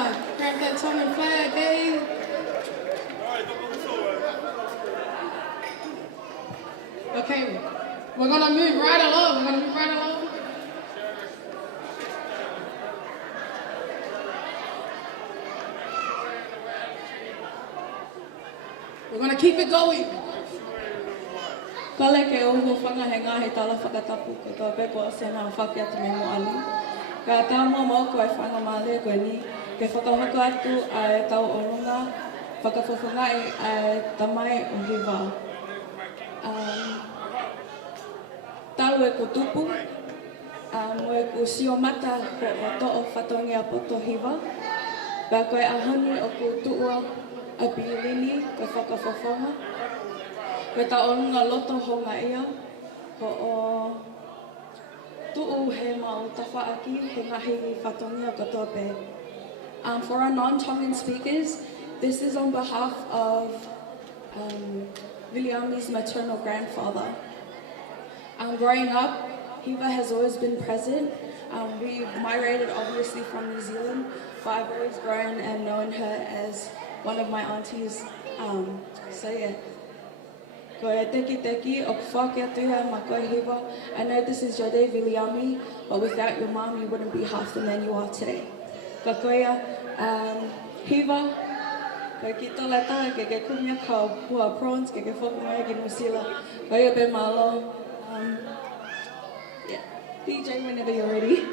Grab that Tony flag, Dave. Okay, we're gonna move right along. We're gonna keep it going. Kale ke oho whangahenga he tala whakatapu ko tō peko o sena whakia te me mo alu. Ka tāma mo koe whanga māle koe ni, ke whakahoko atu a e tau orunga, whakawhawhanga e tamai o hiwa. Tau e ko tupu, mo e ko sio mata ko o to o whatongi a poto hiwa. Pea koe a honi o ko tuua a Viliami ko whakawhawhanga. Koe ta orunga loto honga ia, ho o tu'u he mau tawhaaki, he ngahi whatongi o katope. For our non-Tongan speakers, this is on behalf of Viliami's maternal grandfather. Growing up, Hiva has always been present. We've migrated obviously from New Zealand, but I've always grown and known her as one of my aunties. So yeah. Ko e teki o whake atuha ma koe Hiva. I know this is your day, Viliami, but without your mom, you wouldn't be half the man you are today. Ka koea, Hiva, koe ki tō lata, ke kumia ka pua prawns, ke whakumea ki Nusila. Koea be malo. Yeah, DJ whenever you're ready.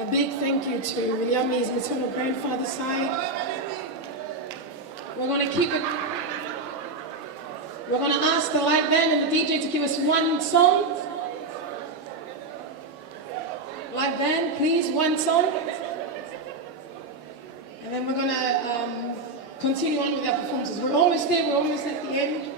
A big thank you to Viliami's maternal grandfather's side. We're going to keep it. We're going to ask the light band and the DJ to give us one song. Light band, please, one song. And then we're going to continue on with our performances. We're almost there, we're almost at the end.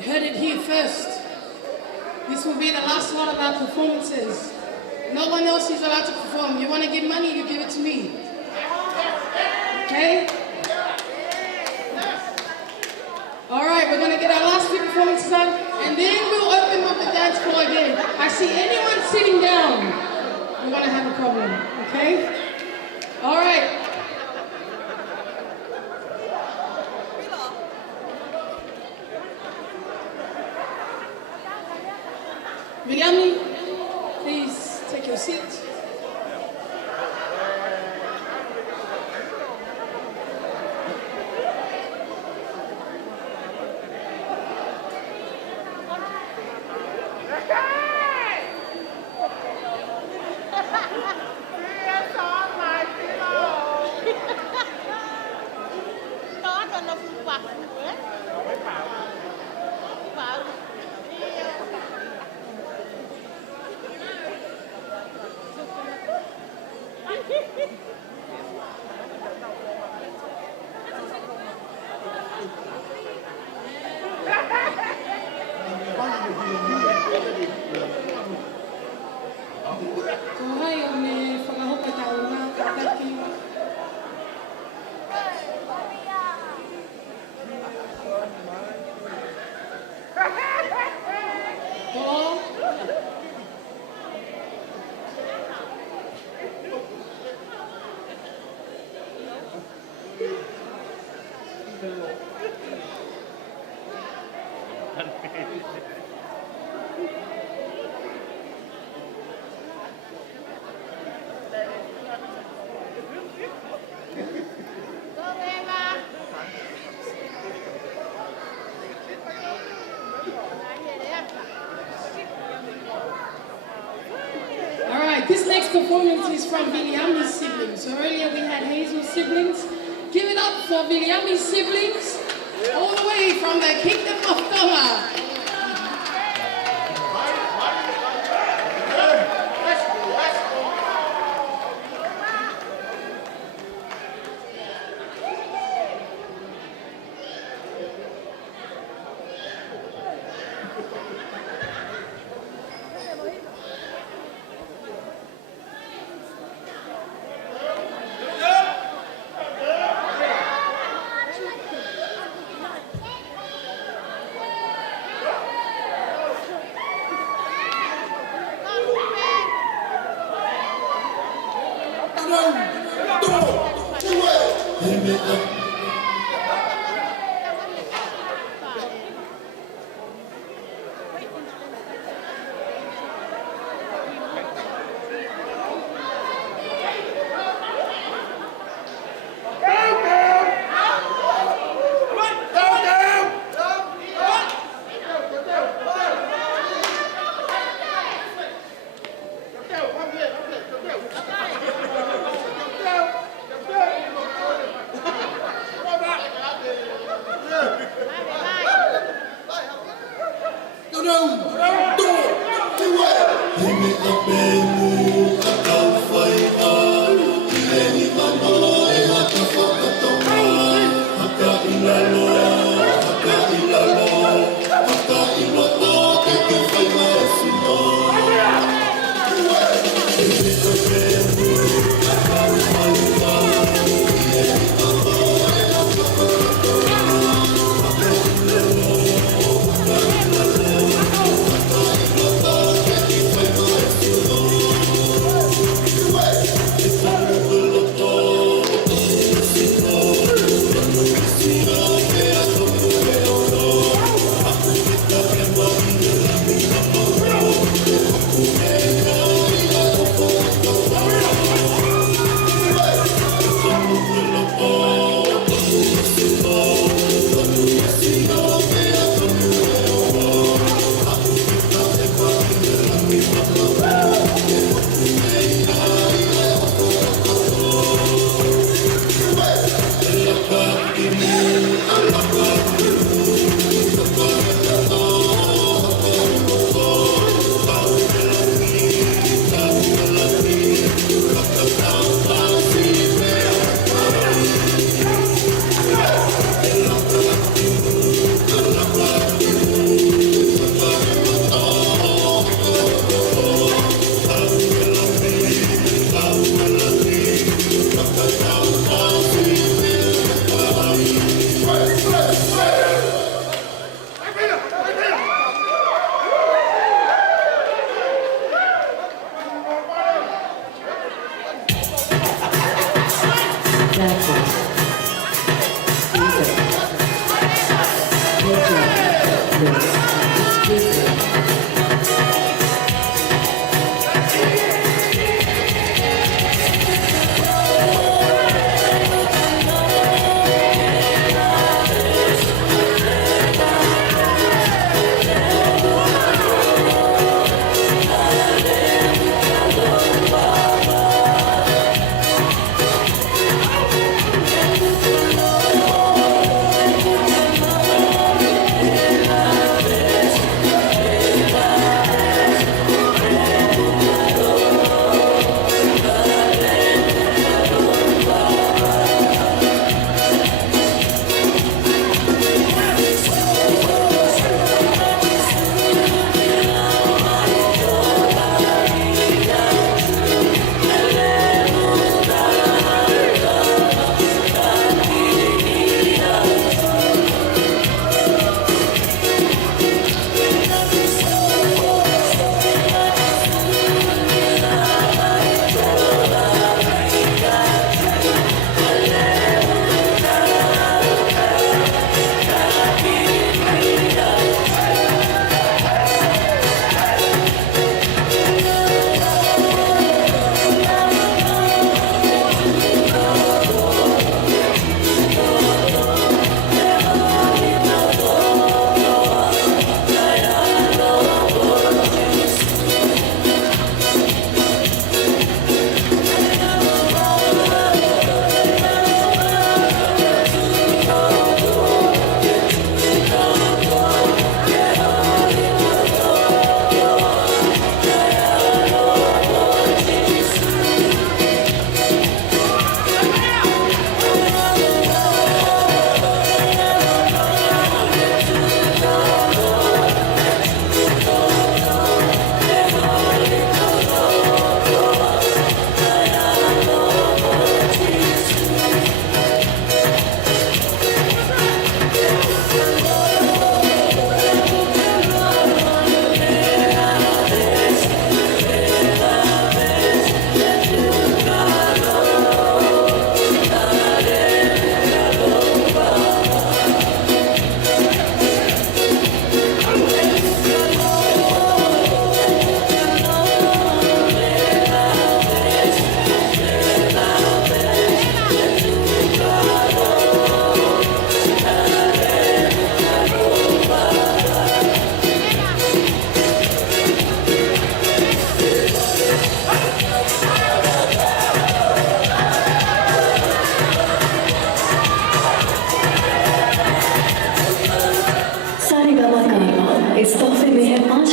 Heard it here first. This will be the last one of our performances. No one else is allowed to perform. You want to give money, you give it to me. Okay? All right, we're going to get our last few performances done, and then we'll open up the dance floor again. I see anyone sitting down, we're going to have a problem, okay? All right. Viliami, please take your seat. This next performance is from Viliami's siblings. So earlier we had Hazel's siblings. Give it up for Viliami's siblings, all the way from the Kingdom of Tonga.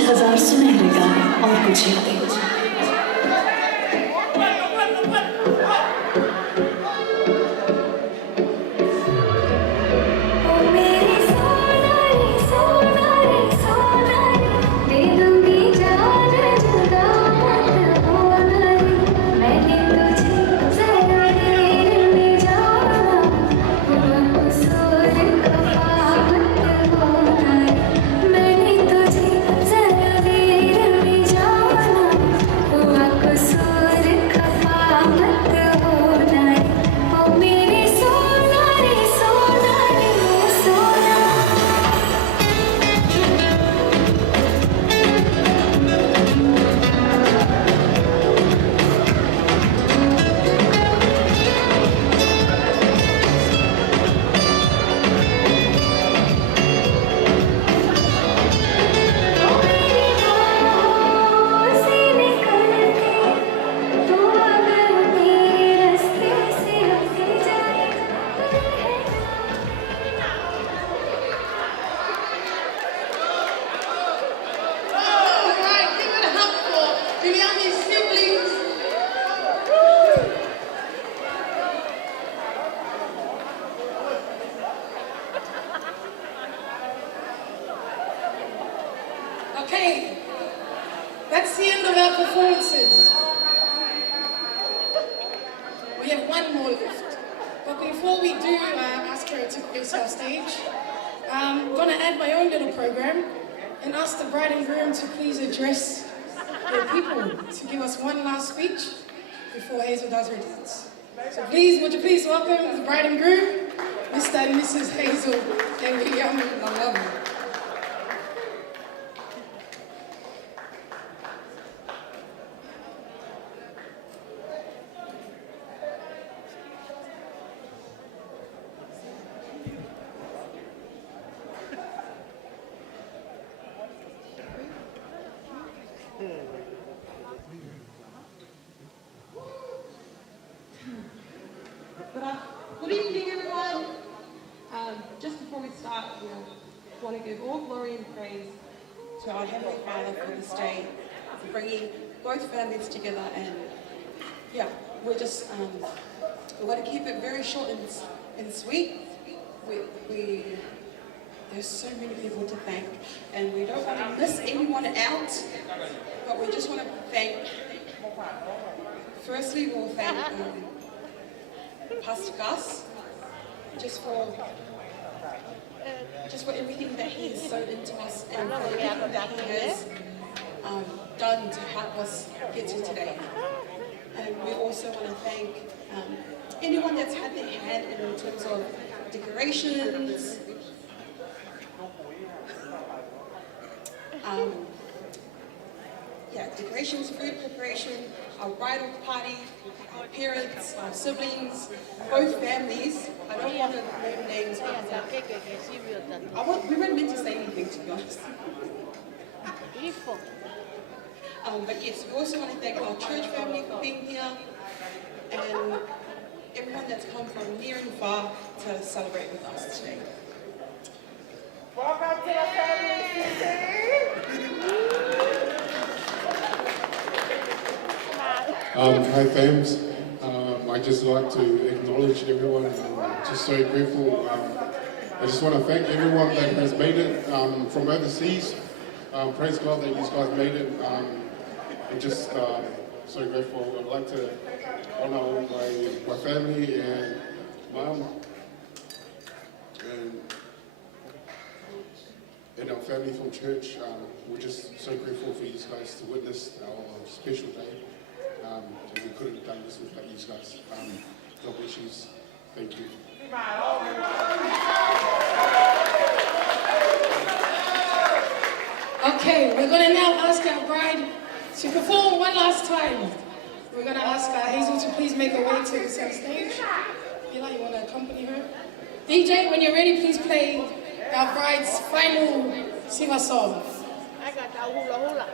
10,000 सुनहरे गाने और कुछ यादें। Okay, that's the end of our performances. We have one more left. But before we do ask her to grace our stage, I'm going to add my own little program and ask the bride and groom to please address their people to give us one last speech before Hazel does her dance. So please, would you please welcome the bride and groom, Mr. and Mrs. Hazel and Viliami, Lavulavu. Good evening, everyone. Just before we start, we want to give all glory and praise to our Heavenly Father for this day, for bringing both families together. And yeah, we're just we want to keep it very short and sweet. There's so many people to thank, and we don't want to miss anyone out. But we just want to thank. Firstly, we'll thank Pastor Gus, just for everything that he has sown into us and for everything that he has done to help us get to today. And we also want to thank anyone that's had their hand in terms of decorations, decorations, food preparation, our bridal party, our parents, our siblings, both families. I don't want to name names. We weren't meant to say anything, to be honest. But yes, we also want to thank our church family for being here and everyone that's come from near and far to celebrate with us today. Welcome to the family. Hi fams, I'd just like to acknowledge everyone. I'm just so grateful. I just want to thank everyone that has made it from overseas. Praise God that you guys made it. I'm just so grateful. I'd like to honor my family and mum and our family from church. We're just so grateful for you guys to witness our special day. And we couldn't have done this without you guys. God bless you. Thank you. Okay, we're going to now ask our bride to perform one last time. We're going to ask Hazel to please make her way to the center stage. Hila, you want to accompany her? DJ, when you're ready, please play our bride's final singer song. I got a hula hula.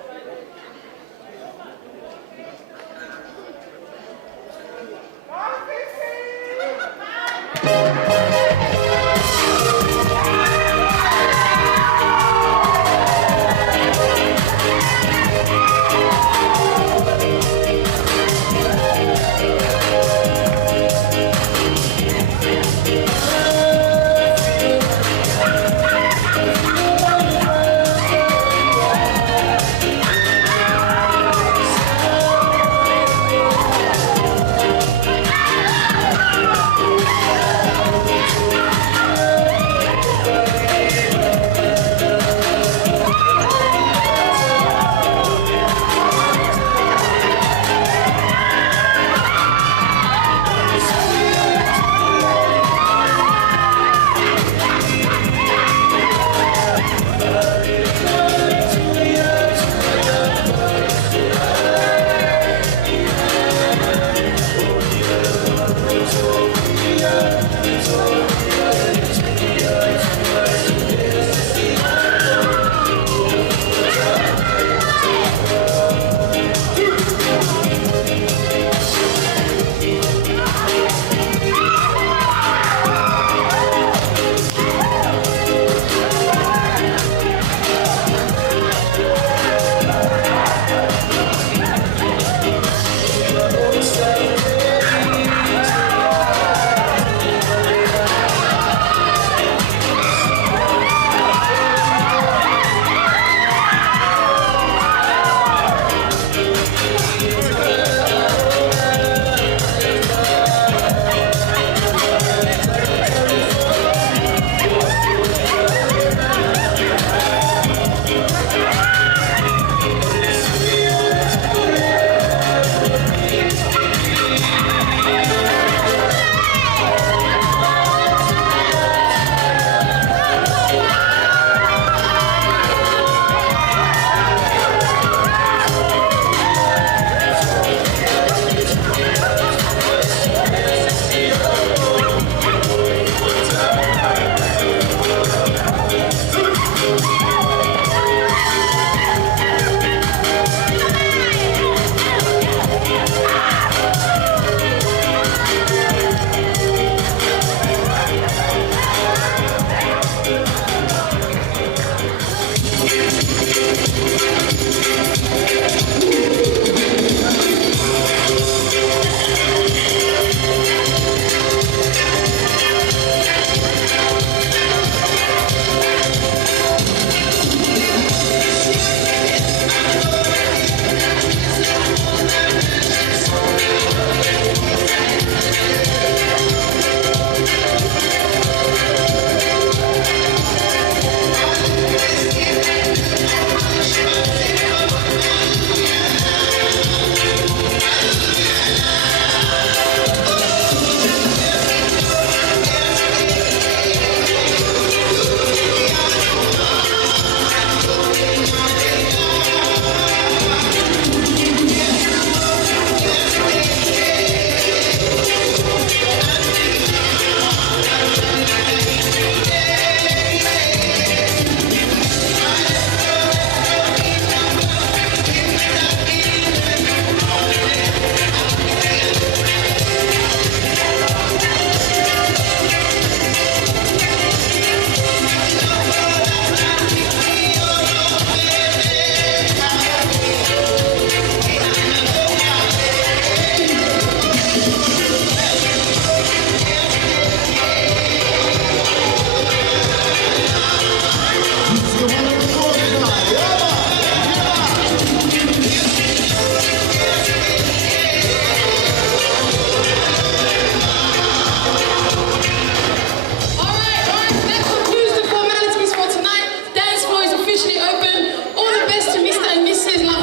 officially open. All the best to Mr. and Mrs. Lavulavu.